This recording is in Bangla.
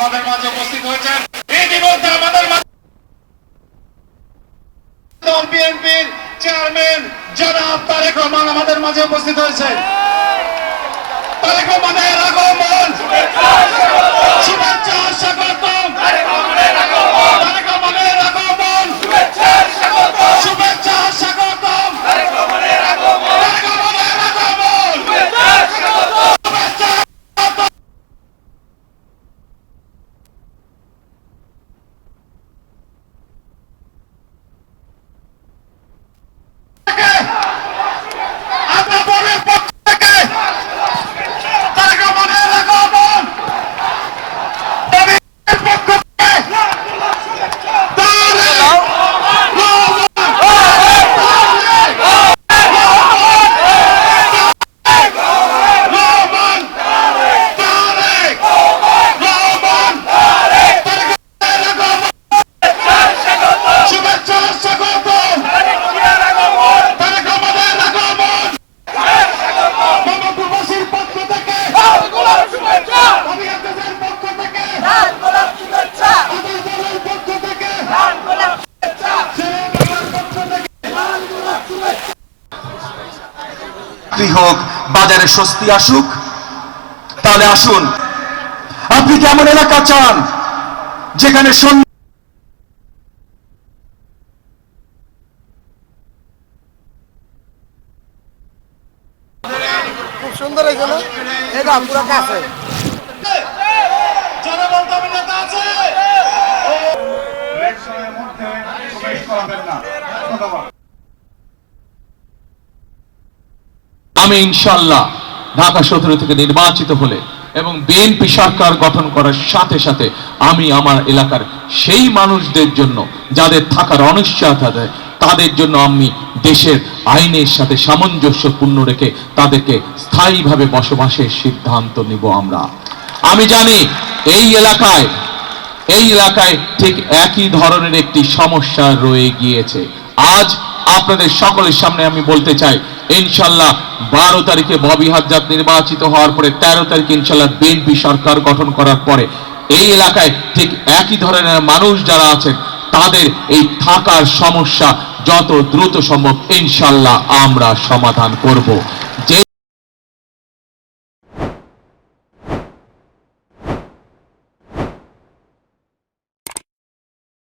আমাদের মাঝে উপস্থিত হয়েছেন। ইতিমধ্যে আমাদের বিএনপির চেয়ারম্যান জনাব তারেক রহমান আমাদের মাঝে উপস্থিত হয়েছেন তারেক রহমানের আগমন। শুভেচ্ছা স্বাগতম তারেক রহমানের আগমন শুভেচ্ছা স্বাগতম তারেক রহমানের আগমন শুভেচ্ছা আপনার বোনের পক্ষ থেকে তারেক রহমানের আগমন দাবির পক্ষ থেকে তারেক রহমান তারেক রহমান তারেক রহমান শুভেচ্ছা স্বাগতম তারেক রহমানের আগমন মোহাম্মদপুরবাসীর পক্ষ থেকে আমি আপনাদের পক্ষ থেকে আমাদের দলের পক্ষ থেকে সেনাবাহিনীর পক্ষ থেকে চাকরি হোক বাজারে স্বস্তি আসুক তাহলে আসুন। আপনি কেমন এলাকা চান? যেখানে সন্ধ্যা খুব সুন্দর হয়েছে না? এটা পুরো কাছে মধ্যে প্রবেশ করাবেন না। ধন্যবাদ। আমি ইনশাল্লাহ ঢাকা সতেরো থেকে নির্বাচিত হলে এবং বিএনপি সরকার গঠন করার সাথে সাথে আমি আমার এলাকার সেই মানুষদের জন্য যাদের থাকার অনিশ্চয়তা দেয় তাদের জন্য আমি দেশের আইনের সাথে সামঞ্জস্যপূর্ণ রেখে তাদেরকে স্থায়ীভাবে বসবাসের সিদ্ধান্ত নিব আমরা। আমি জানি এই এলাকায় এই এলাকায় ঠিক একই ধরনের একটি সমস্যা রয়ে গিয়েছে। আজ আপনাদের সকলের সামনে আমি বলতে চাই ইনশাল্লাহ বারো তারিখে ববি হাজার নির্বাচিত হওয়ার পরে তেরো তারিখে ইনশাল্লাহ বিএনপি সরকার গঠন করার পরে এই এলাকায় ঠিক একই ধরনের মানুষ যারা আছেন, তাদের এই থাকার সমস্যা যত দ্রুত সম্ভব ইনশাল্লাহ আমরা সমাধান করব।